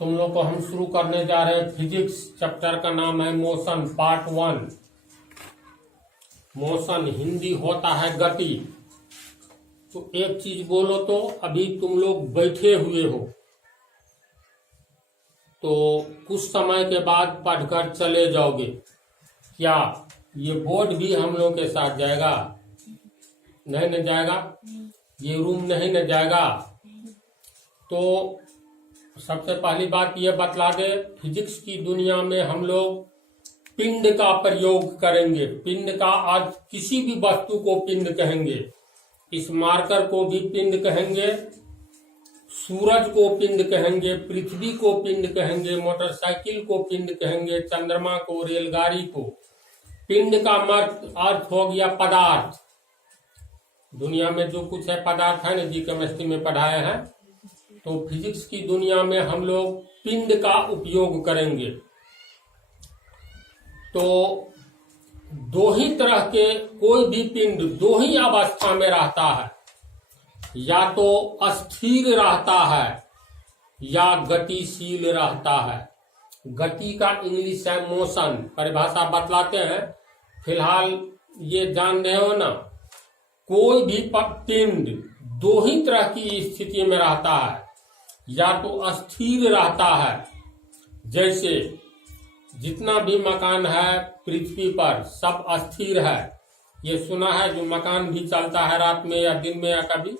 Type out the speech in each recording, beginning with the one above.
तुम लोग को हम शुरू करने जा रहे हैं फिजिक्स। चैप्टर का नाम है मोशन, पार्ट 1। मोशन हिंदी होता है गति। तो एक चीज बोलो, तो अभी तुम लोग बैठे हुए हो, तो कुछ समय के बाद पढ़कर चले जाओगे। क्या ये बोर्ड भी हम लोग के साथ जाएगा? नहीं न जाएगा? ये रूम नहीं न जाएगा? तो सबसे पहली बात ये बतला दे, फिजिक्स की दुनिया में हम लोग पिंड का प्रयोग करेंगे। पिंड का अर्थ किसी भी वस्तु को पिंड कहेंगे। इस मार्कर को भी पिंड कहेंगे, सूरज को पिंड कहेंगे, पृथ्वी को पिंड कहेंगे, मोटरसाइकिल को पिंड कहेंगे, चंद्रमा को, रेलगाड़ी को। पिंड का अर्थ हो गया पदार्थ। दुनिया में जो कुछ है पदार्थ है ना, जी केमिस्ट्री में पढ़ाए हैं। तो फिजिक्स की दुनिया में हम लोग पिंड का उपयोग करेंगे। तो दो ही तरह के, कोई भी पिंड दो ही अवस्था में रहता है, या तो अस्थिर रहता है या गतिशील रहता है। गति का इंग्लिश है मोशन, परिभाषा बतलाते हैं। फिलहाल ये जान रहे हो ना, कोई भी पिंड दो ही तरह की स्थिति में रहता है, या तो अस्थिर रहता है, जैसे जितना भी मकान है पृथ्वी पर सब अस्थिर है। ये सुना है जो मकान भी चलता है रात में या दिन में या कभी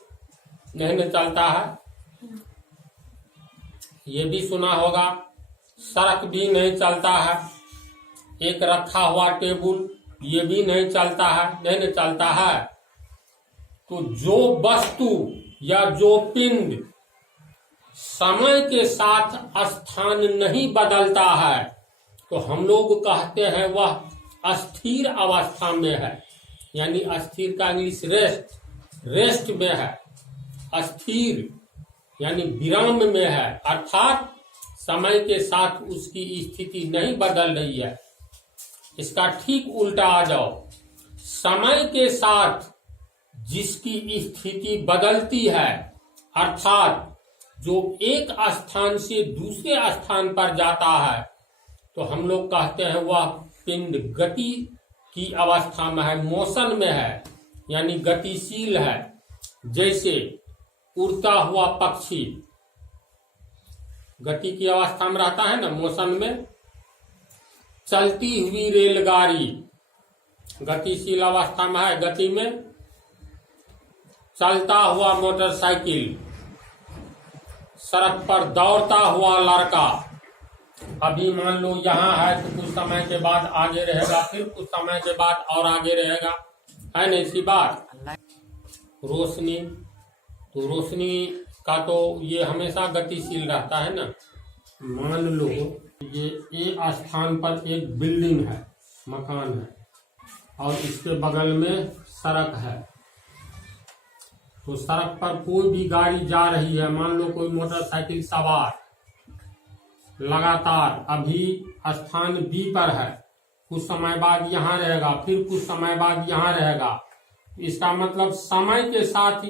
नहीं न चलता है। ये भी सुना होगा सड़क भी नहीं चलता है। एक रखा हुआ टेबल ये भी नहीं चलता है, नहीं न चलता है। तो जो वस्तु या जो पिंड समय के साथ स्थान नहीं बदलता है, तो हम लोग कहते हैं वह अस्थिर अवस्था में है। यानी अस्थिर का इंग्लिश रेस्ट में है। अस्थिर यानी विराम में है, अर्थात समय के साथ उसकी स्थिति नहीं बदल रही है। इसका ठीक उल्टा आ जाओ, समय के साथ जिसकी स्थिति बदलती है, अर्थात जो एक स्थान से दूसरे स्थान पर जाता है, तो हम लोग कहते हैं वह पिंड गति की अवस्था में है, मोशन में है, यानी गतिशील है। जैसे उड़ता हुआ पक्षी गति की अवस्था में रहता है ना, मोशन में। चलती हुई रेलगाड़ी गतिशील अवस्था में है, गति में। चलता हुआ मोटरसाइकिल, सड़क पर दौड़ता हुआ लड़का। अभी मान लो यहाँ है तो कुछ समय के बाद आगे रहेगा, फिर कुछ समय के बाद और आगे रहेगा, है ना इसी बात। रोशनी, तो रोशनी का तो ये हमेशा गतिशील रहता है ना। मान लो ये एक स्थान पर एक बिल्डिंग है, मकान है, और इसके बगल में सड़क है। तो सड़क पर कोई भी गाड़ी जा रही है, मान लो कोई मोटरसाइकिल सवार लगातार अभी स्थान बी पर है, कुछ समय बाद यहाँ रहेगा, फिर कुछ समय बाद यहाँ रहेगा। इसका मतलब समय के साथ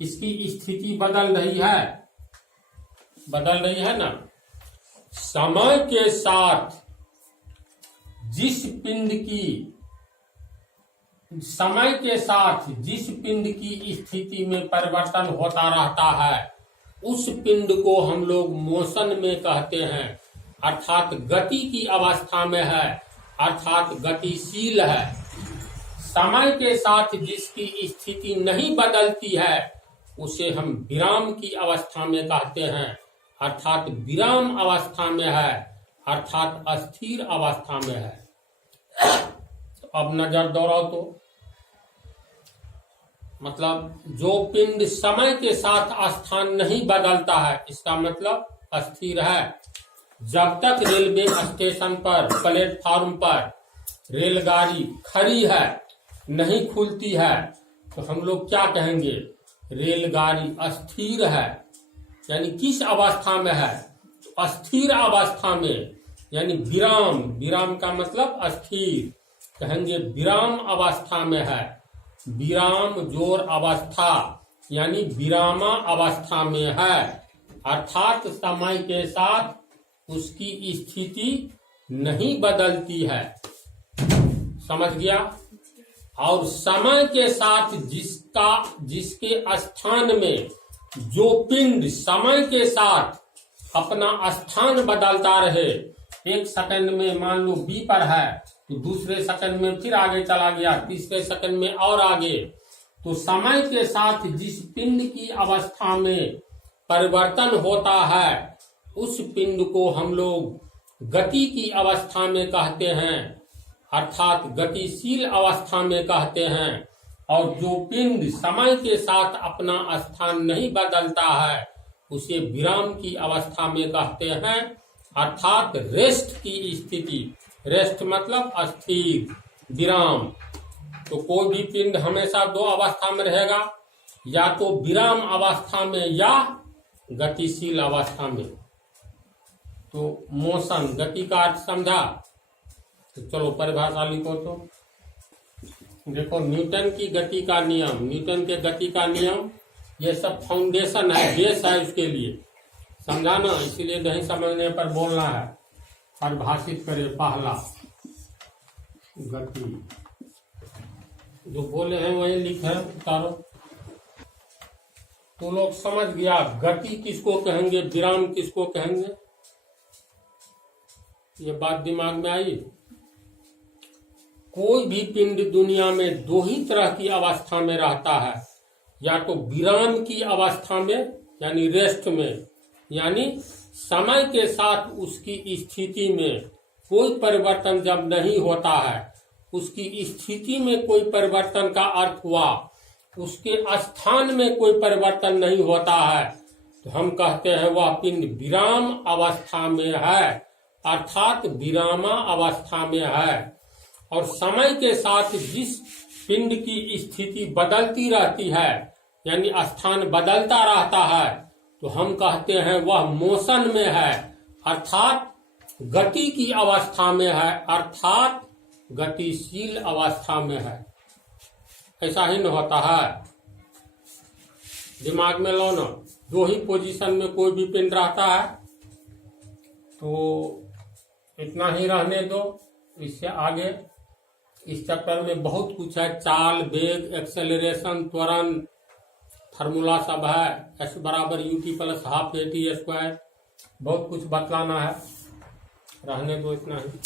इसकी स्थिति बदल रही है ना। समय के साथ जिस पिंड की स्थिति में परिवर्तन होता रहता है, उस पिंड को हम लोग मोशन में कहते हैं, अर्थात गति की अवस्था में है, अर्थात गतिशील है। समय के साथ जिसकी स्थिति नहीं बदलती है, उसे हम विराम की अवस्था में कहते हैं, अर्थात विराम अवस्था में है, अर्थात अस्थिर अवस्था में है। अब नजर दौड़ाओ तो, मतलब जो पिंड समय के साथ स्थान नहीं बदलता है, इसका मतलब अस्थिर है। जब तक रेलवे स्टेशन पर, प्लेटफॉर्म पर रेलगाड़ी खड़ी है, नहीं खुलती है, तो हम लोग क्या कहेंगे? रेलगाड़ी अस्थिर है। यानी किस अवस्था में है? अस्थिर अवस्था में, यानी विराम का मतलब अस्थिर, कहेंगे विराम अवस्था में है। विराम जोर अवस्था यानी विरामा अवस्था में है। अर्थात समय के साथ उसकी स्थिति नहीं बदलती है। समझ गया? और समय के साथ जिसके स्थान में जो पिंड समय के साथ अपना स्थान बदलता रहे, एक सेकंड में मान लो बी पर है तो दूसरे सेकंड में फिर आगे चला गया, तीसरे सेकंड में और आगे, तो समय के साथ जिस पिंड की अवस्था में परिवर्तन होता है उस पिंड को हम लोग गति की अवस्था में कहते हैं, अर्थात गतिशील अवस्था में कहते हैं। और जो पिंड समय के साथ अपना स्थान नहीं बदलता है उसे विराम की अवस्था में कहते हैं, अर्थात रेस्ट की स्थिति। रेस्ट मतलब अस्थिर, विराम। तो कोई भी पिंड हमेशा दो अवस्था में रहेगा, या तो विराम अवस्था में या गतिशील अवस्था में। तो मोशन, गति का अर्थ समझा? तो चलो परिभाषा लिखो। तो देखो, न्यूटन की गति का नियम, न्यूटन के गति का नियम, ये सब फाउंडेशन है, बेस है उसके लिए, समझा ना? इसीलिए नहीं समझने पर बोलना है। परिभाषित करे पहला, गति, जो बोले हैं वही लिखे, उतारो। तो लोग समझ गया गति किसको कहेंगे, विराम किसको कहेंगे, ये बात दिमाग में आई। कोई भी पिंड दुनिया में दो ही तरह की अवस्था में रहता है, या तो विराम की अवस्था में यानी रेस्ट में, यानी समय के साथ उसकी स्थिति में कोई परिवर्तन जब नहीं होता है, उसकी स्थिति में कोई परिवर्तन का अर्थ हुआ उसके स्थान में कोई परिवर्तन नहीं होता है, तो हम कहते हैं वह पिंड विराम अवस्था में है, अर्थात विरामा अवस्था में है। और समय के साथ जिस पिंड की स्थिति बदलती रहती है, यानी स्थान बदलता रहता है, तो हम कहते हैं वह मोशन में है, अर्थात गति की अवस्था में है, अर्थात गतिशील अवस्था में है। ऐसा ही न होता है? दिमाग में लो ना, दो ही पोजीशन में कोई भी पिंड रहता है, तो इतना ही रहने दो। इससे आगे इस चैप्टर में बहुत कुछ है, चाल, वेग, एक्सेलरेशन, त्वरण, फार्मूला सब है, S बराबर UT plus half AT square, बहुत कुछ बतलाना है, रहने दो इतना ही।